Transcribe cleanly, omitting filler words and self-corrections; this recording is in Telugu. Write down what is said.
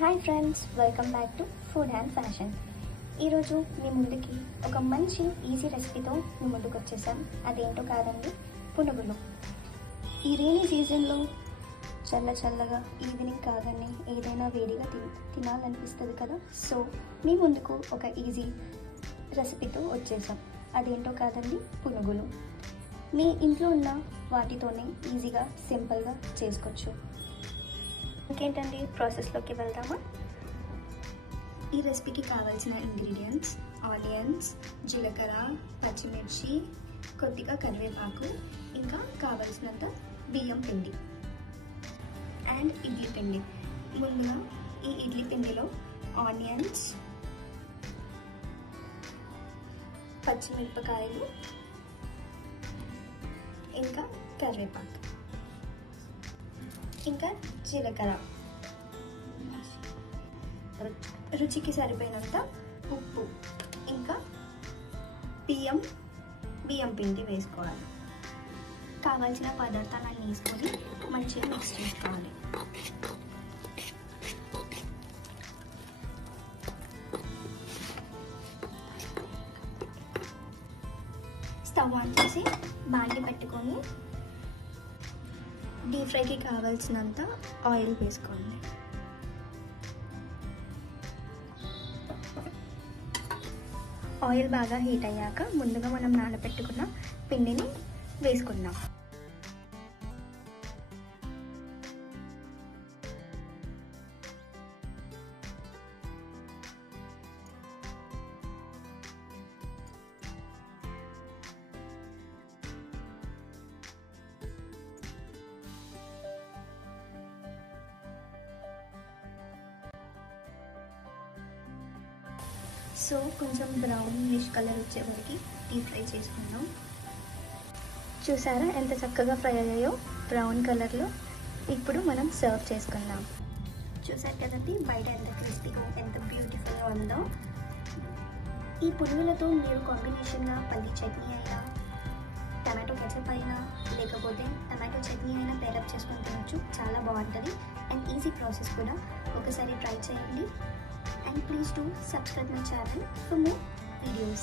Hi friends, welcome back to food and fashion. ఈరోజు మీ ముందుకి ఒక మంచి ఈజీ రెసిపీతో మీ ముందుకు వచ్చేసాం. అదేంటో కాదండి, పునుగులు. ఈ రైనీ సీజన్లో చల్లగా ఈవినింగ్ కాగానే ఏదైనా వేడిగా తినాలనిపిస్తుంది కదా. సో మీ ముందుకు ఒక ఈజీ రెసిపీతో వచ్చేసాం. అదేంటో కాదండి, పునుగులు. మీ ఇంట్లో ఉన్న వాటితోనే ఈజీగా సింపుల్గా చేసుకోవచ్చు. ఇంకేంటండి, ప్రాసెస్లోకి వెళ్దామా? ఈ రెసిపీకి కావాల్సిన ఇంగ్రీడియంట్స్: ఆనియన్స్, జీలకర్ర, పచ్చిమిర్చి, కొద్దిగా కరివేపాకు, ఇంకా కావాల్సినంత బియ్యం పిండి అండ్ ఇడ్లీ పిండి. ముందుగా ఈ ఇడ్లీ పిండిలో ఆనియన్స్, పచ్చిమిరపకాయలు, ఇంకా కరివేపాకు, ఇంకా జీలకర్ర, రుచికి సరిపోయినంత ఉప్పు, ఇంకా బియ్యం పిండి వేసుకోవాలి. కావాల్సిన పదార్థాలన్నీ వేసుకొని మంచిగా మిక్స్ చేసుకోవాలి. స్టవ్ ఆన్ చేసి బాండి పెట్టుకొని డీప్ ఫ్రైకి కావాల్సినంత ఆయిల్ వేసుకోండి. ఆయిల్ బాగా హీట్ అయ్యాక ముందుగా మనం నానబెట్టుకున్న పిండిని వేసుకుందాం. సో కొంచెం బ్రౌనిష్ కలర్ వచ్చే వరకు డీప్ ఫ్రై చేసుకుందాం. చూసారా ఎంత చక్కగా ఫ్రై అయ్యాయో బ్రౌన్ కలర్లో. ఇప్పుడు మనం సర్వ్ చేసుకుందాం. చూసారు కదండి, బయట ఎంత క్రిస్పీగా ఎంత బ్యూటిఫుల్గా ఉందో. ఈ పునుగులతో మీరు కాంబినేషన్గా పల్లి చట్నీ అయినా, టమాటో కెచప్ అయినా, లేకపోతే టమాటో చట్నీ అయినా పేరప్ చేసుకొని తినొచ్చు. చాలా బాగుంటుంది అండ్ ఈజీ ప్రాసెస్ కూడా. ఒకసారి ట్రై చేయండి. And please do subscribe my channel for more videos.